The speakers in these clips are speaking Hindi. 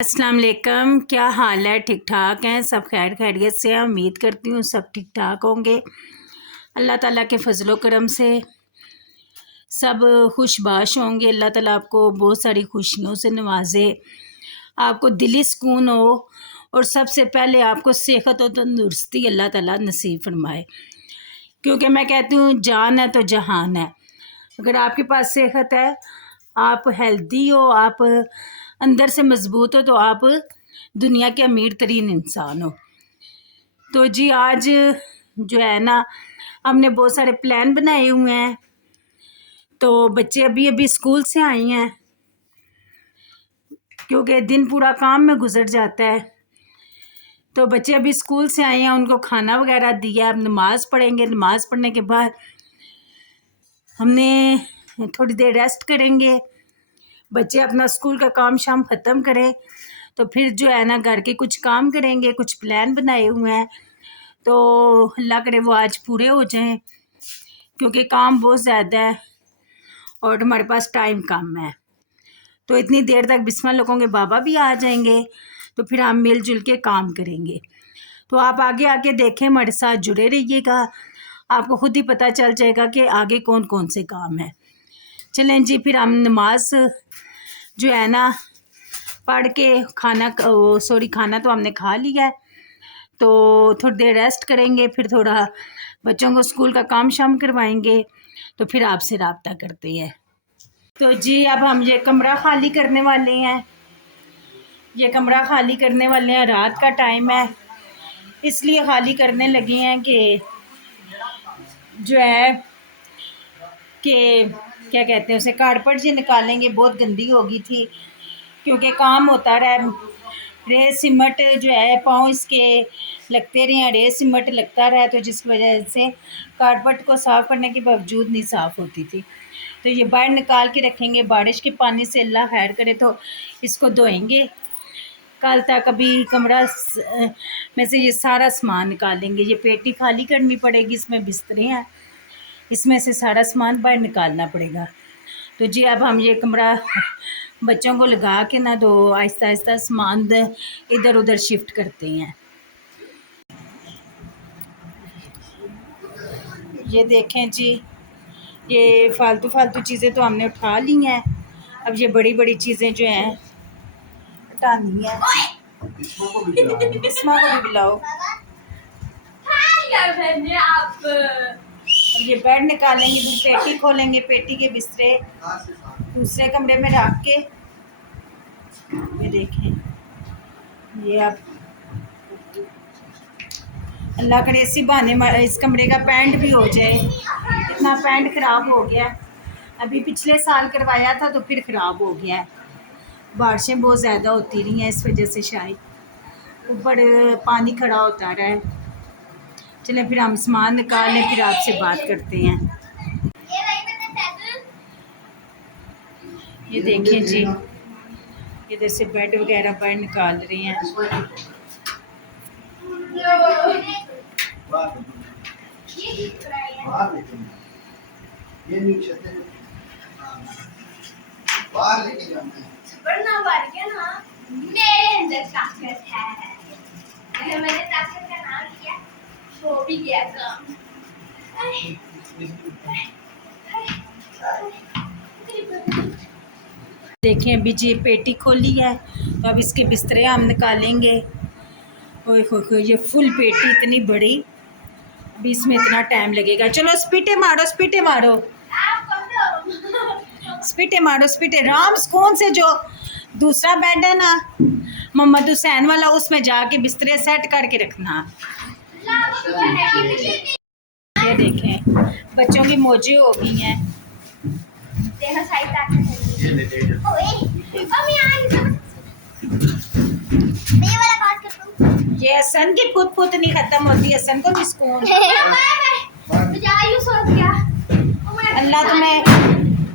अस्सलाम वालेकुम। क्या हाल है? ठीक ठाक हैं सब? खैर खैरियत से हैं? उम्मीद करती हूँ सब ठीक ठाक होंगे। अल्लाह ताला के फजलो करम से सब खुशबाश होंगे। अल्लाह ताला आपको बहुत सारी खुशियों से नवाजे, आपको दिली सुकून हो और सबसे पहले आपको सेहत और तंदुरुस्ती अल्लाह ताला नसीब फरमाए। क्योंकि मैं कहती हूँ जान है तो जहान है। अगर आपके पास सेहत है, आप हेल्दी हो, आप अंदर से मज़बूत हो, तो आप दुनिया के अमीर तरीन इंसान हो। तो जी आज जो है ना, हमने बहुत सारे प्लान बनाए हुए हैं। तो बच्चे अभी अभी स्कूल से आई हैं, क्योंकि दिन पूरा काम में गुजर जाता है। तो बच्चे अभी स्कूल से आए हैं, उनको खाना वगैरह दिया, अब नमाज़ पढ़ेंगे। नमाज़ पढ़ने के बाद हमने थोड़ी देर रेस्ट करेंगे। बच्चे अपना स्कूल का काम शाम ख़त्म करें तो फिर जो है ना घर के कुछ काम करेंगे। कुछ प्लान बनाए हुए हैं, तो अल्लाह करे वो आज पूरे हो जाएं, क्योंकि काम बहुत ज़्यादा है और हमारे पास टाइम कम है। तो इतनी देर तक बिस्मिल्लाह लोगों के बाबा भी आ जाएंगे, तो फिर हम मिलजुल के काम करेंगे। तो आप आगे आगे देखें, हमारे साथ जुड़े रहिएगा, आपको खुद ही पता चल जाएगा कि आगे कौन कौन से काम है। चलें जी, फिर हम नमाज जो है ना पढ़ के खाना तो हमने खा लिया है, तो थोड़ी देर रेस्ट करेंगे, फिर थोड़ा बच्चों को स्कूल का काम शाम करवाएंगे, तो फिर आपसे रब्ता करते हैं। तो जी अब हम ये कमरा खाली करने वाले हैं। ये कमरा खाली करने वाले हैं, रात का टाइम है इसलिए खाली करने लगे हैं कि जो है कि क्या कहते हैं उसे, कारपेट जी निकालेंगे, बहुत गंदी हो गई थी क्योंकि काम होता रहा। रे सीमेंट जो है पाँव इसके लगते रहे हैं, रे सीमेंट लगता रहा, तो जिस वजह से कारपेट को साफ़ करने के बावजूद नहीं साफ़ होती थी। तो ये बाहर निकाल के रखेंगे, बारिश के पानी से अल्लाह खैर करे तो इसको धोएंगे कल तक। अभी कमरा में से ये सारा सामान निकालेंगे। ये पेटी खाली करनी पड़ेगी, इसमें बिस्तरे हैं, इसमें से सारा सामान बाहर निकालना पड़ेगा। तो जी अब हम ये कमरा बच्चों को लगा के ना तो आहिस्ता आहिस्ता सामान इधर उधर शिफ्ट करते हैं। ये देखें जी, ये फालतू फालतू चीज़ें तो हमने उठा ली हैं, अब ये बड़ी बड़ी चीज़ें जो हैं हटानी है। इस्मा को भी बुलाओ। अब ये बेड निकालेंगे, पेटी खोलेंगे, पेटी के बिस्तरे दूसरे कमरे में रख के, ये देखें, ये अब अल्लाह करे इसी बहाने इस कमरे का पेंट भी हो जाए। इतना पेंट ख़राब हो गया, अभी पिछले साल करवाया था तो फिर ख़राब हो गया है। बारिशें बहुत ज़्यादा होती रही हैं, इस वजह से शायद ऊपर पानी खड़ा होता रहा है। चलें फिर हम सामान निकालें, फिर आपसे बात करते हैं। ये देखें जी, इधर से बेड वगैरह बाहर निकाल रहे हैं। मेरे अंदर ताकत है, अगर मैंने ताकत का नाम लिया तो भी गया काम। देखें अभी जी पेटी खोली है, तो अब इसके बिस्तरे हम निकालेंगे। ओए हो, ये फुल पेटी इतनी बड़ी, अभी इसमें इतना टाइम लगेगा। चलो स्पीटे मारो, स्पीटे मारो, स्पीटे मारो, स्पीटे। राम सुकून से जो दूसरा बेड है ना मोहम्मद हुसैन वाला, उसमें जाके बिस्तरे सेट करके रखना। ये देखें बच्चों की मौजें हो गई हैं। ये हसन की पुत पुत नहीं खत्म होती, हसन को भी सुकून। अल्लाह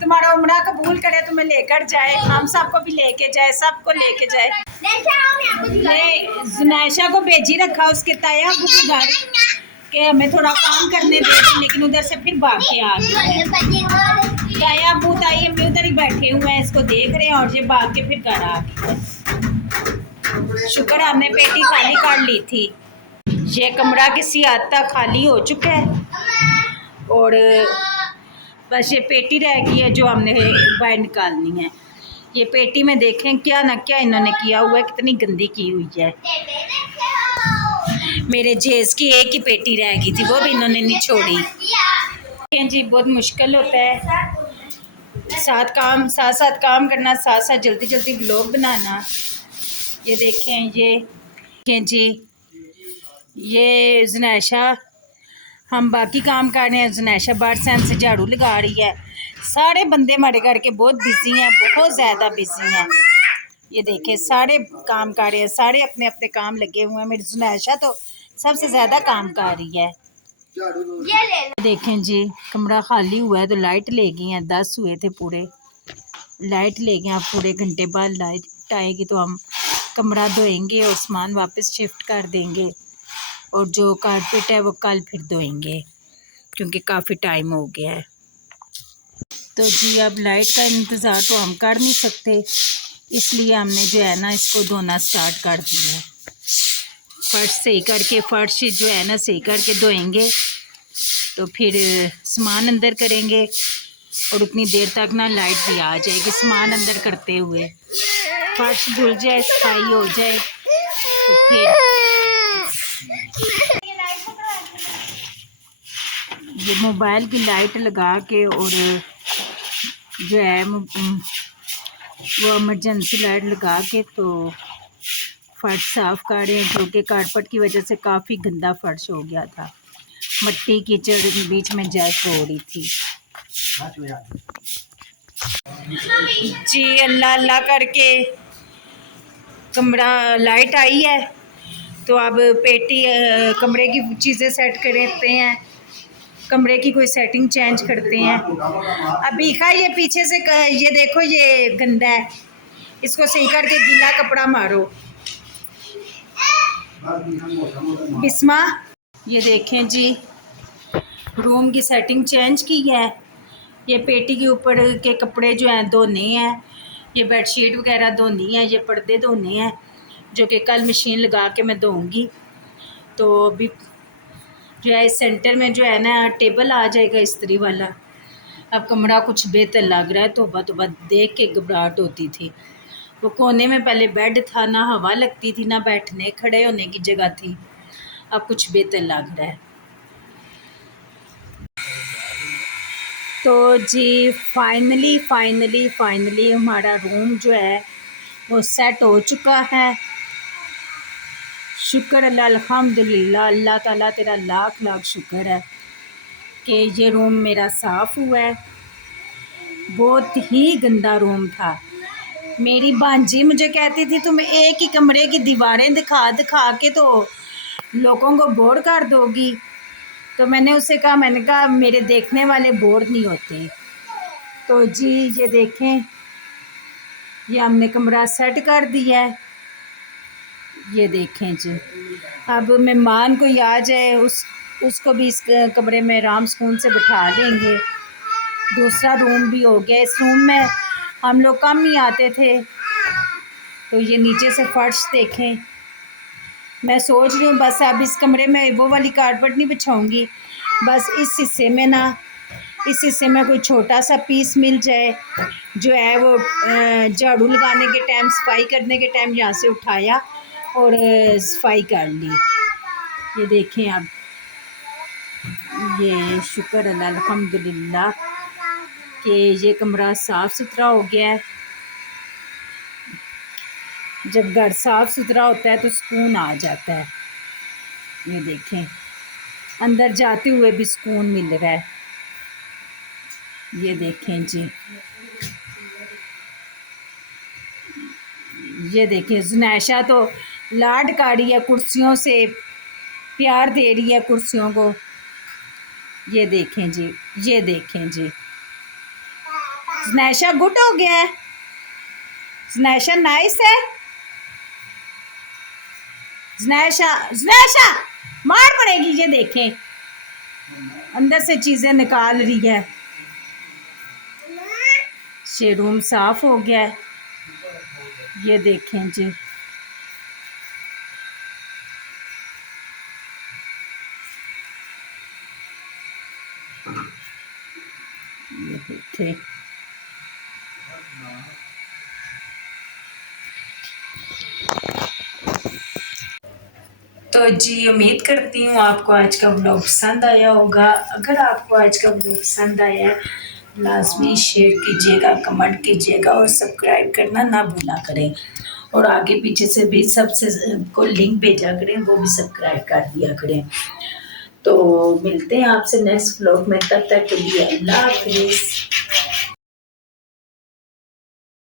तुम्हारा उम्रा कबूल करे, तुम्हें लेकर जाए, हम सबको भी लेके जाए, सबको लेके जाए। जुनैशा को भेजी रखा उसके ताया अब्बू के घर के हमें थोड़ा काम करने दे, लेकिन उधर से फिर भाग के आ गए। ताया अब्बू ताई अम्मी उधर ही बैठे हुए हैं, इसको देख रहे हैं, और ये भाग के फिर घर आ गए। शुक्र हमने पेटी खाली कर ली थी। ये कमरा किसी हद तक खाली हो चुका है और बस ये पेटी रह गई है जो हमने बाहर निकालनी है। ये पेटी में देखें क्या ना क्या इन्होंने किया हुआ है, कितनी गंदी की हुई है। मेरे जेज की एक ही पेटी रह गई थी, वो भी इन्होंने नहीं छोड़ी। जी बहुत मुश्किल होता है साथ साथ काम करना, साथ साथ जल्दी जल्दी व्लॉग बनाना। ये देखें, ये देखें जी, ये जुनैशा, हम बाकी काम कर रहे हैं, जुनैशा बाहर से झाड़ू लगा रही है। सारे बंदे हमारे घर के बहुत बिजी हैं, बहुत ज़्यादा बिजी हैं। ये देखें सारे काम कर रहे हैं, सारे अपने अपने काम लगे हुए हैं। मेरी जुनैशा तो सबसे ज़्यादा काम कर रही है। देखें जी, कमरा खाली हुआ है तो लाइट ले गई हैं, 10 हुए थे पूरे, लाइट ले गए। अब पूरे घंटे बाद लाइट आएगी तो हम कमरा धोएंगे और सामान वापस शिफ्ट कर देंगे, और जो कारपेट है वो कल फिर धोएंगे क्योंकि काफ़ी टाइम हो गया है। तो जी अब लाइट का इंतज़ार तो हम कर नहीं सकते, इसलिए हमने जो है ना इसको धोना स्टार्ट कर दिया है। फर्श सही करके, फर्श जो है ना सही करके धोएंगे तो फिर सामान अंदर करेंगे, और उतनी देर तक ना लाइट भी आ जाएगी। सामान अंदर करते हुए फर्श धुल जाए, सफाई हो जाए तो फिर ये मोबाइल की लाइट लगा के और जो है वो इमरजेंसी लाइट लगा के तो फर्श साफ़ कर रहे हैं, जो कि कारपेट की वजह से काफ़ी गंदा फर्श हो गया था। मट्टी कीचड़ बीच में जैसे हो रही थी। जी अल्लाह अल्लाह करके कमरा लाइट आई है तो अब पेटी कमरे की चीज़ें सेट करते हैं, कमरे की कोई सेटिंग चेंज करते हैं। अभी खा ये पीछे से ये देखो ये गंदा है, इसको सही करके गीला कपड़ा मारो। बिस्मा, ये देखें जी रूम की सेटिंग चेंज की है। ये पेटी के ऊपर के कपड़े जो हैं धोने हैं, ये बेडशीट वगैरह धोनी है, ये पर्दे धोने हैं जो कि कल मशीन लगा के मैं धोऊंगी। तो अभी जो है इस सेंटर में जो है ना टेबल आ जाएगा इस्त्री वाला। अब कमरा कुछ बेहतर लग रहा है, तौबा तौबा देख के घबराहट होती थी। वो कोने में पहले बेड था, ना हवा लगती थी ना बैठने खड़े होने की जगह थी, अब कुछ बेहतर लग रहा है। तो जी फाइनली हमारा रूम जो है वो सेट हो चुका है। शुक्र अल्लाह, अल्हम्दुलिल्लाह, अल्लाह ताला तेरा लाख लाख शुक्र है कि ये रूम मेरा साफ़ हुआ है। बहुत ही गंदा रूम था। मेरी भांजी मुझे कहती थी तुम एक ही कमरे की दीवारें दिखा दिखा के तो लोगों को बोर कर दोगी। तो मैंने उसे कहा, मैंने कहा मेरे देखने वाले बोर नहीं होते। तो जी ये देखें, ये हमने कमरा सेट कर दिया है। ये देखें जी, अब मेहमान कोई आ जाए उसको भी इस कमरे में आराम सुकून से बिठा लेंगे। दूसरा रूम भी हो गया। इस रूम में हम लोग कम ही आते थे। तो ये नीचे से फर्श देखें। मैं सोच रही हूँ बस अब इस कमरे में वो वाली कारपेट नहीं बिछाऊंगी, बस इस हिस्से में ना, इस हिस्से में कोई छोटा सा पीस मिल जाए जो है वो झाड़ू लगाने के टाइम, सफाई करने के टाइम यहाँ से उठाया और सफाई कर ली। ये देखें अब ये शुक्र अल्लाह अल्हम्दुलिल्लाह कि ये कमरा साफ़ सुथरा हो गया है। जब घर साफ़ सुथरा होता है तो सुकून आ जाता है। ये देखें अंदर जाते हुए भी सुकून मिल रहा है। ये देखें जी, ये देखें जुनैशा तो लाड कर रही है कुर्सियों से, प्यार दे रही है कुर्सियों को। ये देखें जी, ये देखें जी, जुनैशा गुड हो गया है, जुनैशा नाइस है। जुनैशा मार पड़ेगी। ये देखें अंदर से चीज़ें निकाल रही है। ये रूम साफ़ हो गया है। ये देखें जी, थे। तो जी उम्मीद करती हूँ आपको आज का व्लॉग पसंद आया होगा। अगर आपको आज का व्लॉग पसंद आया है लाजमी शेयर कीजिएगा, कमेंट कीजिएगा और सब्सक्राइब करना ना भूला करें। और आगे पीछे से भी सबसे को लिंक भेजा करें, वो भी सब्सक्राइब कर दिया करें। तो मिलते हैं आपसे नेक्स्ट व्लॉग में, तब तक के लिए अल्लाह हाफिज़।